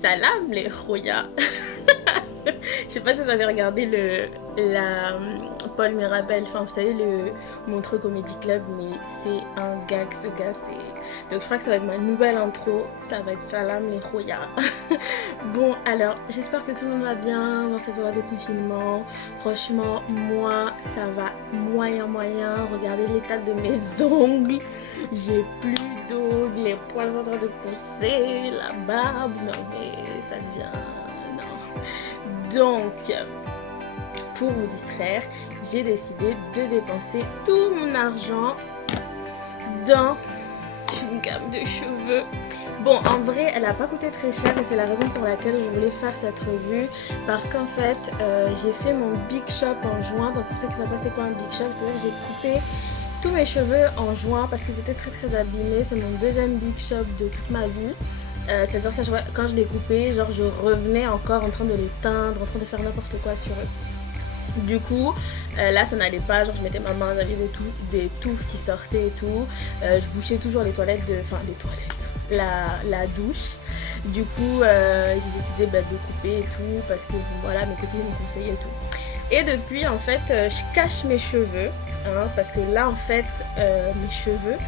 Salam les Roya. Je sais pas si vous avez regardé Paul Mirabel, enfin vous savez le Montreux Comedy Club, mais c'est un gag ce gars, c'est... Donc je crois que ça va être ma nouvelle intro, ça va être Salam les Roya. Bon alors, j'espère que tout le monde va bien dans cette période de confinement. Franchement, moi ça va moyen. Regardez l'état de mes ongles. J'ai plus d'ongles, les poils sont en train de pousser, la barbe, non mais ça devient... Donc, pour vous distraire, j'ai décidé de dépenser tout mon argent dans une gamme de cheveux. Bon, en vrai, elle n'a pas coûté très cher et c'est la raison pour laquelle je voulais faire cette revue. Parce qu'en fait, j'ai fait mon Big Shop en juin. Donc, pour ceux qui ne savent pas c'est quoi un Big Shop, c'est-à-dire que j'ai coupé tous mes cheveux en juin parce qu'ils étaient très abîmés. C'est mon deuxième Big Shop de toute ma vie. C'est-à-dire que quand je les coupais, genre je revenais encore en train de les teindre, en train de faire n'importe quoi sur eux. Du coup, là ça n'allait pas, genre je mettais ma main, j'avais des touffes qui sortaient et tout. Je bouchais toujours les toilettes, la douche. Du coup, j'ai décidé de couper et tout parce que voilà, mes copines me conseillaient et tout. Et depuis, en fait, je cache mes cheveux, hein, parce que là, en fait, mes cheveux,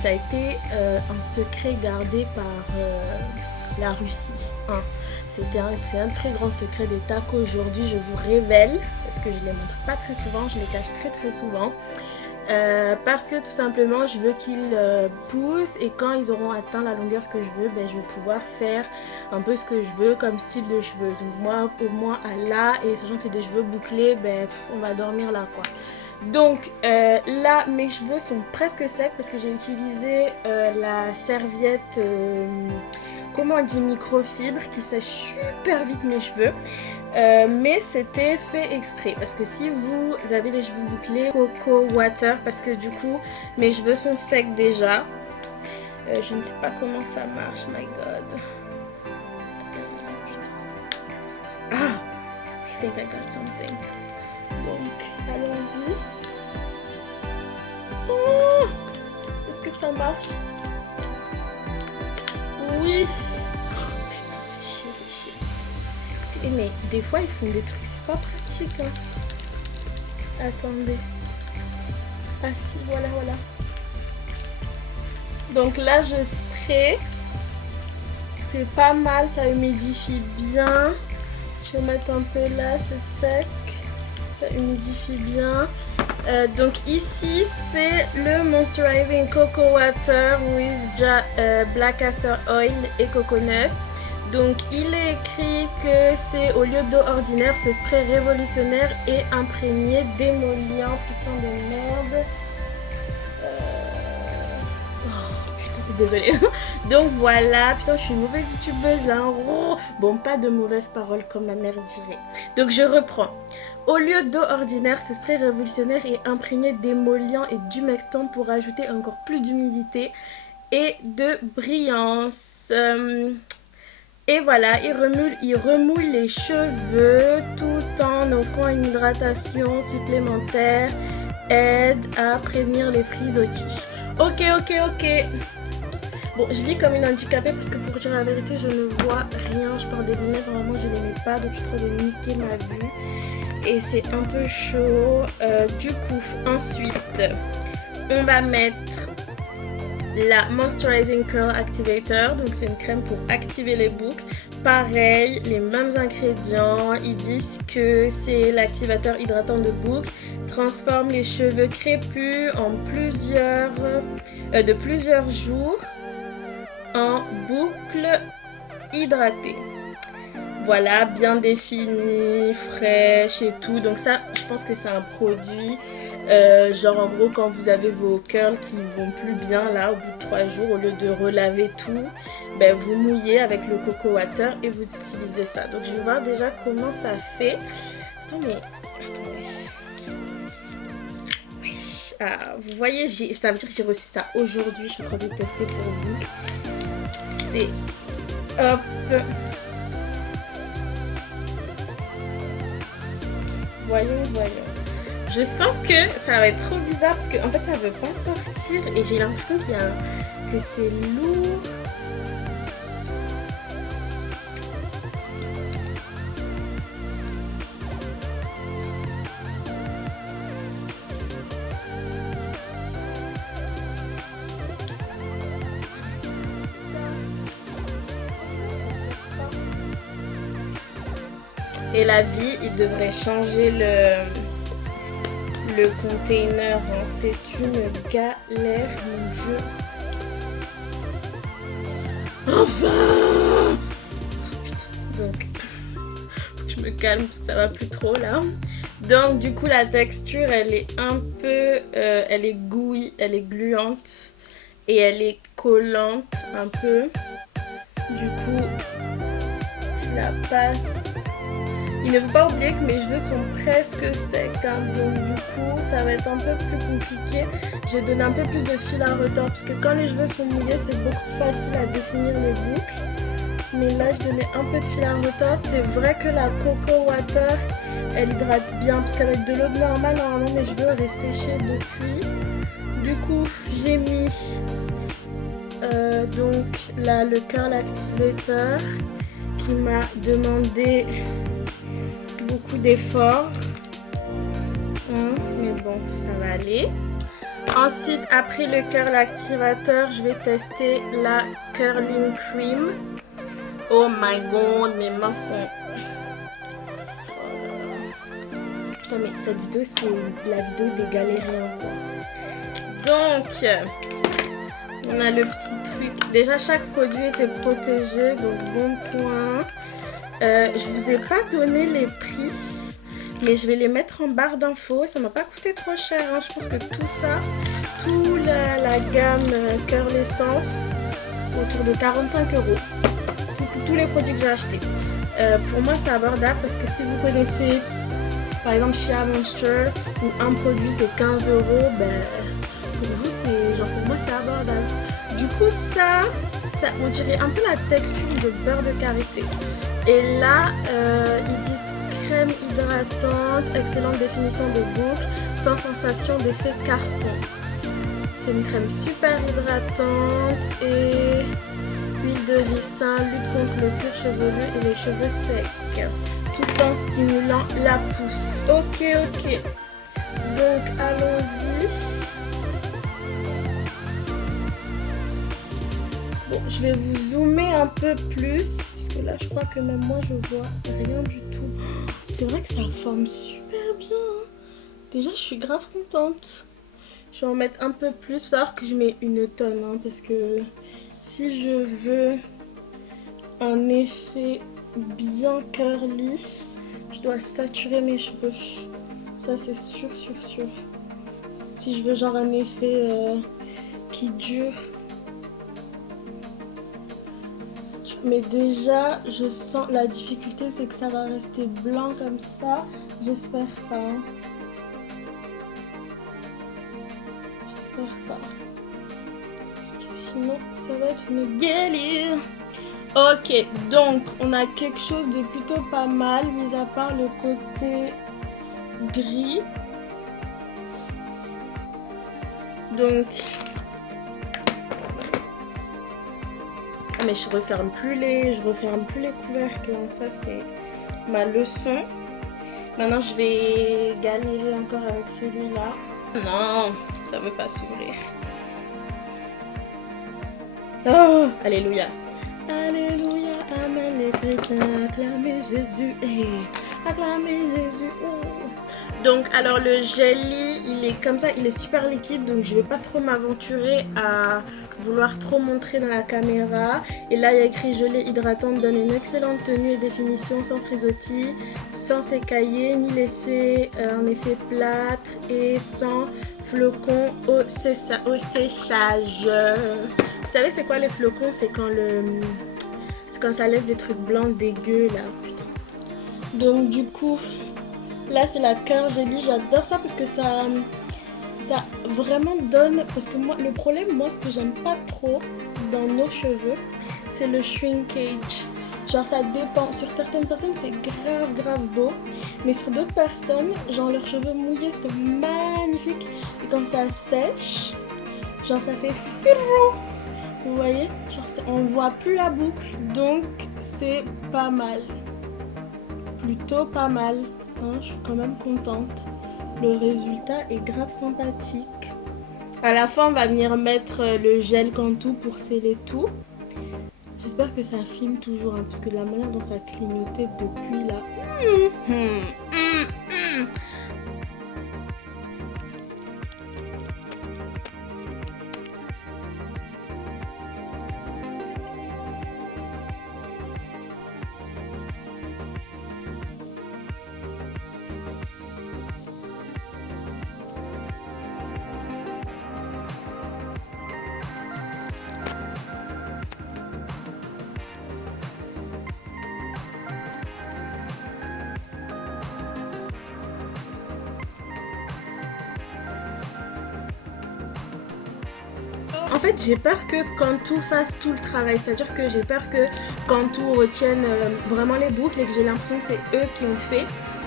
ça a été un secret gardé par la Russie. Hein. C'est un très grand secret d'État qu'aujourd'hui je vous révèle, parce que je ne les montre pas très souvent, je les cache très souvent. Parce que tout simplement je veux qu'ils poussent et quand ils auront atteint la longueur que je veux, je vais pouvoir faire un peu ce que je veux comme style de cheveux. Donc moi au moins à là, et sachant que c'est des cheveux bouclés, on va dormir là quoi. Donc là mes cheveux sont presque secs parce que j'ai utilisé la serviette comment on dit, microfibre qui sèche super vite mes cheveux. Mais c'était fait exprès parce que si vous avez les cheveux bouclés, Coco Water, parce que du coup mes cheveux sont secs déjà. Je ne sais pas comment ça marche, my god. Ah, I think I got something. Donc allons-y. Oh, est-ce que ça marche? Oui. Mais des fois ils font des trucs, c'est pas pratique hein. Attendez. Ah si, voilà. Donc là je spray. C'est pas mal, ça humidifie bien. Je vais mettre un peu là, c'est sec. Ça humidifie bien. Donc ici c'est le Moisturizing Coco Water with Black Castor Oil et Coconut. Donc il est écrit que c'est au lieu d'eau ordinaire, ce spray révolutionnaire et imprégné d'émollient. Putain de merde. Oh putain, désolée. Donc voilà, putain je suis une mauvaise youtubeuse là. Oh. Bon, pas de mauvaises paroles comme ma mère dirait. Donc je reprends. Au lieu d'eau ordinaire, ce spray révolutionnaire est imprégné d'émollient et d'humectant pour ajouter encore plus d'humidité et de brillance. Et voilà, il remoule les cheveux tout en offrant une hydratation supplémentaire, aide à prévenir les frisottis. Ok. Bon, je lis comme une handicapée parce que pour dire la vérité, je ne vois rien. Je porte des lunettes, normalement je ne les mets pas, donc je suis en train de niquer ma vue. Et c'est un peu chaud. Du coup, ensuite, on va mettre la Moisturizing Curl Activator, donc c'est une crème pour activer les boucles. Pareil, les mêmes ingrédients, ils disent que c'est l'activateur hydratant de boucles, transforme les cheveux crépus en de plusieurs jours en boucles hydratées. Voilà, bien défini, fraîche et tout. Donc ça, je pense que c'est un produit, genre en gros quand vous avez vos curls qui vont plus bien là au bout de 3 jours, au lieu de relaver tout, vous mouillez avec le Coco Water et vous utilisez ça. Donc je vais voir déjà comment ça fait. Attends mais, attendez. Oui. Ah, vous voyez, ça veut dire que j'ai reçu ça aujourd'hui. Je suis en train de tester pour vous. C'est... Hop. Voyons. Je sens que ça va être trop bizarre parce qu'en fait ça veut pas sortir et j'ai l'impression que c'est lourd. Et la vie, il devrait changer le container. Hein. C'est une galère, mon Dieu. Enfin! Donc, je me calme parce que ça va plus trop là. Donc, du coup, la texture, elle est un peu... elle est gooey, elle est gluante. Et elle est collante un peu. Du coup, je la passe. Il ne faut pas oublier que mes cheveux sont presque secs. Hein, donc du coup, ça va être un peu plus compliqué. J'ai donné un peu plus de fil à retordre. Parce que quand les cheveux sont mouillés, c'est beaucoup plus facile à définir les boucles. Mais là, je donnais un peu de fil à retordre. C'est vrai que la Coco Water, elle hydrate bien. Parce qu'avec de l'eau normale, normalement, mes cheveux auraient séché depuis. Du coup, j'ai mis... donc là le curl activator qui m'a demandé beaucoup d'efforts, hein, mais bon ça va aller. Ensuite après le curl activator je vais tester la curling cream. Oh my god, mes mains sont... Putain mais cette vidéo c'est la vidéo des galériens. Donc on a le petit truc. Déjà, chaque produit était protégé, donc bon point. Je vous ai pas donné les prix, mais je vais les mettre en barre d'infos. Ça m'a pas coûté trop cher. Hein. Je pense que tout ça, toute la gamme Curl Essence, autour de 45 €. Tous les produits que j'ai achetés. Pour moi, c'est abordable parce que si vous connaissez, par exemple, Shea Monster, où un produit c'est 15 €, ben... pour vous, c'est genre pour moi c'est abordable. Du coup ça on dirait un peu la texture de beurre de karité. Et là ils disent crème hydratante, excellente définition de boucle, sans sensation d'effet carton. C'est une crème super hydratante et huile de ricin, lutte contre le cuir chevelu et les cheveux secs, tout en stimulant la pousse. Ok. Donc allons-y. Bon, je vais vous zoomer un peu plus, parce que là, je crois que même moi, je vois rien du tout. C'est vrai que ça forme super bien. Hein. Déjà, je suis grave contente. Je vais en mettre un peu plus. Il faut savoir que je mets une tonne, hein, parce que si je veux un effet bien curly, je dois saturer mes cheveux. Ça, c'est sûr. Si je veux genre un effet qui dure. Mais déjà, je sens la difficulté, c'est que ça va rester blanc comme ça. J'espère pas. Parce que sinon, ça va être une galère. Ok, donc on a quelque chose de plutôt pas mal, mis à part le côté gris. Donc... mais je referme plus les couvercles, hein. Ça c'est ma leçon. Maintenant je vais galérer encore avec celui-là. Non, ça veut pas s'ouvrir. Oh, alléluia. Alléluia, amen les chrétiens, acclamez Jésus, acclamez Jésus. Oh. Donc alors le jelly, il est comme ça, il est super liquide, donc je vais pas trop m'aventurer à vouloir trop montrer dans la caméra. Et là il y a écrit gelée hydratante, donne une excellente tenue et définition sans frisottis, sans s'écailler ni laisser un effet plâtre et sans flocons au séchage. Vous savez c'est quoi les flocons? C'est quand ça laisse des trucs blancs dégueux là. Donc du coup là c'est la Curl Jelly, j'adore ça parce que ça vraiment donne, parce que moi le problème, moi ce que j'aime pas trop dans nos cheveux, c'est le shrinkage. Genre ça dépend, sur certaines personnes c'est grave beau, mais sur d'autres personnes, genre leurs cheveux mouillés sont magnifiques et quand ça sèche, genre ça fait furou. Vous voyez, genre on voit plus la boucle, donc c'est pas mal, plutôt pas mal. Hein, je suis quand même contente. Le résultat est grave sympathique. À la fin, on va venir mettre le gel Cantu pour sceller tout. J'espère que ça filme toujours, hein, parce que la manière dont ça clignotait depuis là. En fait, j'ai peur que Cantu fasse tout le travail, c'est-à-dire que j'ai peur que Cantu retienne vraiment les boucles et que j'ai l'impression que c'est eux qui ont fait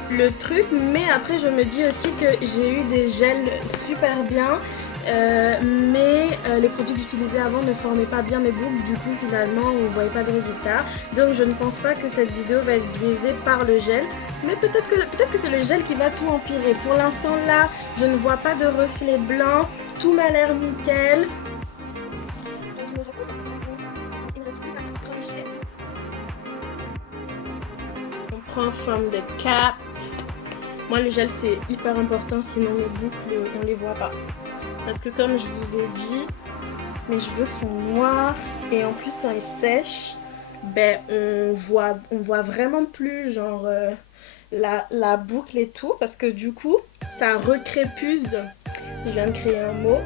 le truc. Mais après, je me dis aussi que j'ai eu des gels super bien, mais les produits que j'utilisais avant ne formaient pas bien mes boucles. Du coup, finalement, on ne voyait pas de résultat. Donc, je ne pense pas que cette vidéo va être biaisée par le gel. Mais peut-être que c'est le gel qui va tout empirer. Pour l'instant, là, je ne vois pas de reflet blanc. Tout m'a l'air nickel. On prend from the cap. Moi le gel c'est hyper important, sinon mes boucles on les voit pas. Parce que comme je vous ai dit, mes cheveux sont noirs et en plus quand ils sèchent, ben on voit vraiment plus genre la boucle et tout, parce que du coup ça recrépuse. Je viens de créer un mot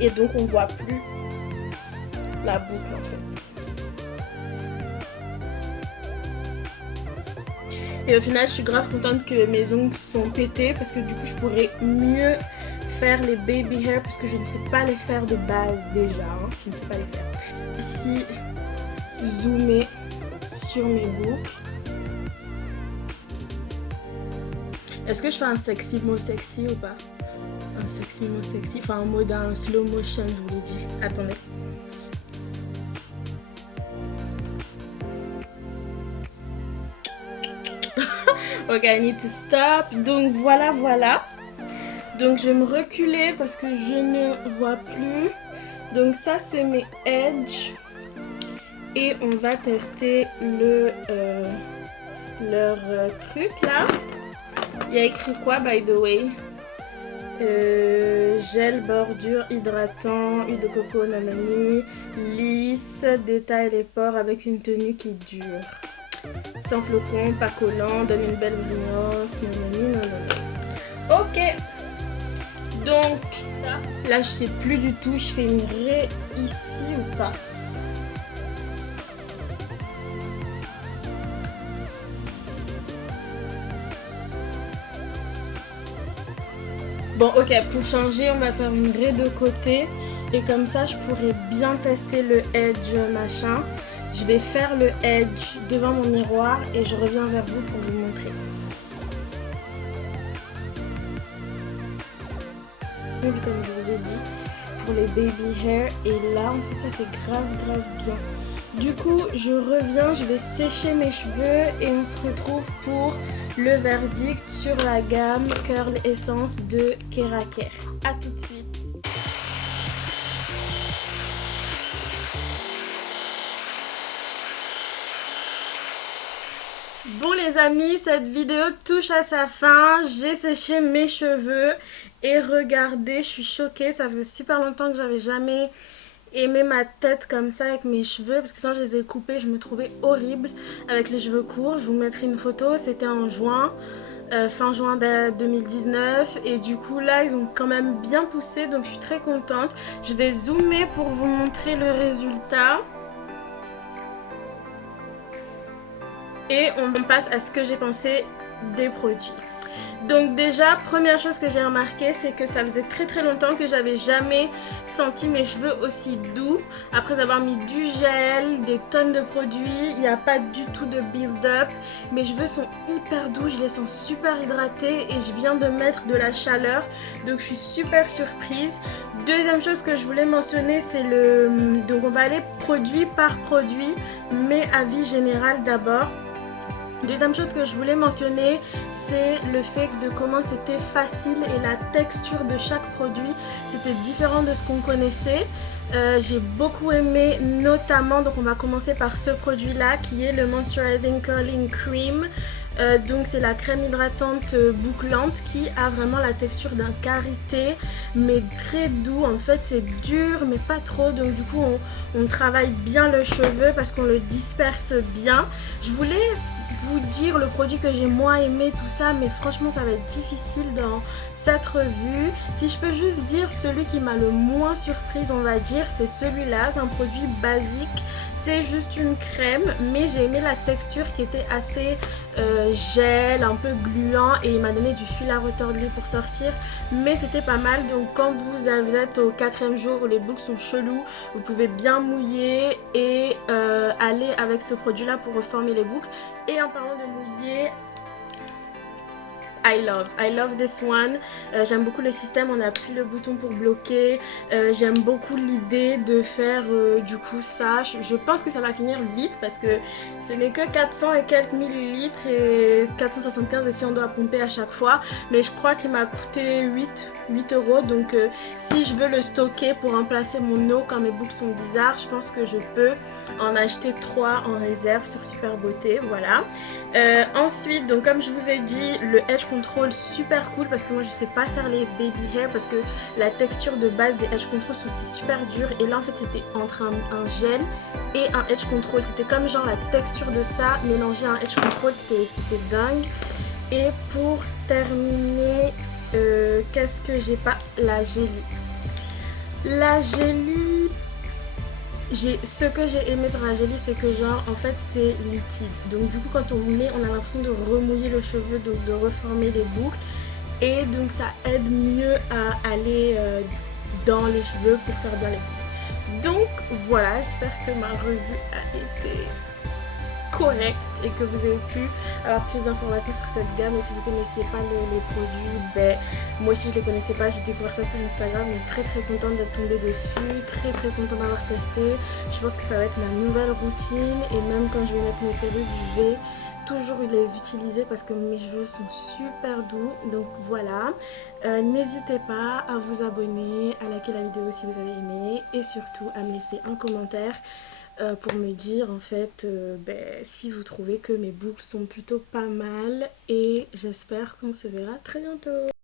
et donc on voit plus la boucle en fait. Et au final, je suis grave contente que mes ongles sont pétés parce que du coup, je pourrais mieux faire les baby hair parce que je ne sais pas les faire de base déjà. Hein. Je ne sais pas les faire. Ici, zoomer sur mes boucles. Est-ce que je fais un sexy mot sexy ou pas? Un sexy mot sexy, enfin un mot d'un slow motion, je vous l'ai dit. Attendez. Ok, I need to stop. Donc voilà. Donc je vais me reculer parce que je ne vois plus. Donc ça c'est mes edges. Et on va tester leur truc là. Il y a écrit quoi by the way? Gel, bordure, hydratant, huile de coco, nanani, lisse, détaille les pores avec une tenue qui dure. Sans flocons, pas collant, donne une belle brillance, nanani. Ok. Donc, là je sais plus du tout, je fais une raie ici ou pas? Bon ok, pour changer on va faire une raie de côté et comme ça je pourrais bien tester le edge machin. Je vais faire le edge devant mon miroir et je reviens vers vous pour vous montrer. Donc comme je vous ai dit, pour les baby hair et là en fait ça fait grave bien. Du coup je reviens, je vais sécher mes cheveux et on se retrouve pour le verdict sur la gamme Curl Essence de Keraker. A tout de suite. Bon les amis, cette vidéo touche à sa fin. J'ai séché mes cheveux et regardez, je suis choquée. Ça faisait super longtemps que j'avais jamais aimé ma tête comme ça avec mes cheveux parce que quand je les ai coupés, je me trouvais horrible avec les cheveux courts. Je vous mettrai une photo, c'était en juin. Fin juin 2019 et du coup là ils ont quand même bien poussé donc je suis très contente. Je vais zoomer pour vous montrer le résultat et on passe à ce que j'ai pensé des produits. Donc déjà, première chose que j'ai remarqué, c'est que ça faisait très longtemps que j'avais jamais senti mes cheveux aussi doux. Après avoir mis du gel, des tonnes de produits, il n'y a pas du tout de build-up. Mes cheveux sont hyper doux, je les sens super hydratés et je viens de mettre de la chaleur. Donc je suis super surprise. Deuxième chose que je voulais mentionner, c'est le... Donc on va aller produit par produit, mais avis général d'abord. Deuxième chose que je voulais mentionner, c'est le fait de comment c'était facile et la texture de chaque produit, c'était différent de ce qu'on connaissait. J'ai beaucoup aimé, notamment, donc on va commencer par ce produit là qui est le Moisturizing Curling Cream. Donc c'est la crème hydratante bouclante qui a vraiment la texture d'un karité mais très doux. En fait c'est dur mais pas trop, donc du coup on travaille bien le cheveu parce qu'on le disperse bien. Je voulais vous dire le produit que j'ai moins aimé, tout ça, mais franchement ça va être difficile dans cette revue. Si je peux juste dire celui qui m'a le moins surprise, on va dire, c'est celui-là. C'est un produit basique, c'est juste une crème, mais j'ai aimé la texture qui était assez gel, un peu gluant, et il m'a donné du fil à retordre pour sortir, mais c'était pas mal. Donc quand vous êtes au 4e jour où les boucles sont chelous, vous pouvez bien mouiller et aller avec ce produit là pour reformer les boucles. Et en parlant de mouiller, I love this one. J'aime beaucoup le système, on appuie le bouton pour bloquer. J'aime beaucoup l'idée de faire du coup ça. Je pense que ça va finir vite parce que ce n'est que 400 et quelques millilitres et 475 et si on doit pomper à chaque fois. Mais je crois qu'il m'a coûté 8 euros. Donc si je veux le stocker pour remplacer mon eau quand mes boucles sont bizarres, je pense que je peux en acheter 3 en réserve sur Super Beauté. Voilà. Ensuite, donc comme je vous ai dit, le Edge Control super cool parce que moi je sais pas faire les baby hair parce que la texture de base des Edge Control sont aussi super dure, et là en fait c'était entre un gel et un Edge Control, c'était comme genre la texture de ça mélangé à un Edge Control, c'était dingue. Et pour terminer, qu'est-ce que j'ai pas? La Jelly, ce que j'ai aimé sur la Jelly, c'est que genre en fait c'est liquide, donc du coup quand on met on a l'impression de remouiller le cheveu, donc de reformer les boucles, et donc ça aide mieux à aller dans les cheveux pour faire bien les boucles. Donc voilà, j'espère que ma revue a été correcte et que vous avez pu avoir plus d'informations sur cette gamme. Et si vous ne connaissiez pas les produits, ben moi aussi je les connaissais pas, j'ai découvert ça sur Instagram, mais très contente d'être tombée dessus, très contente d'avoir testé. Je pense que ça va être ma nouvelle routine, et même quand je vais mettre mes perruques, je vais toujours les utiliser parce que mes cheveux sont super doux. Donc voilà, n'hésitez pas à vous abonner, à liker la vidéo si vous avez aimé, et surtout à me laisser un commentaire pour me dire en fait si vous trouvez que mes boucles sont plutôt pas mal, et j'espère qu'on se verra très bientôt.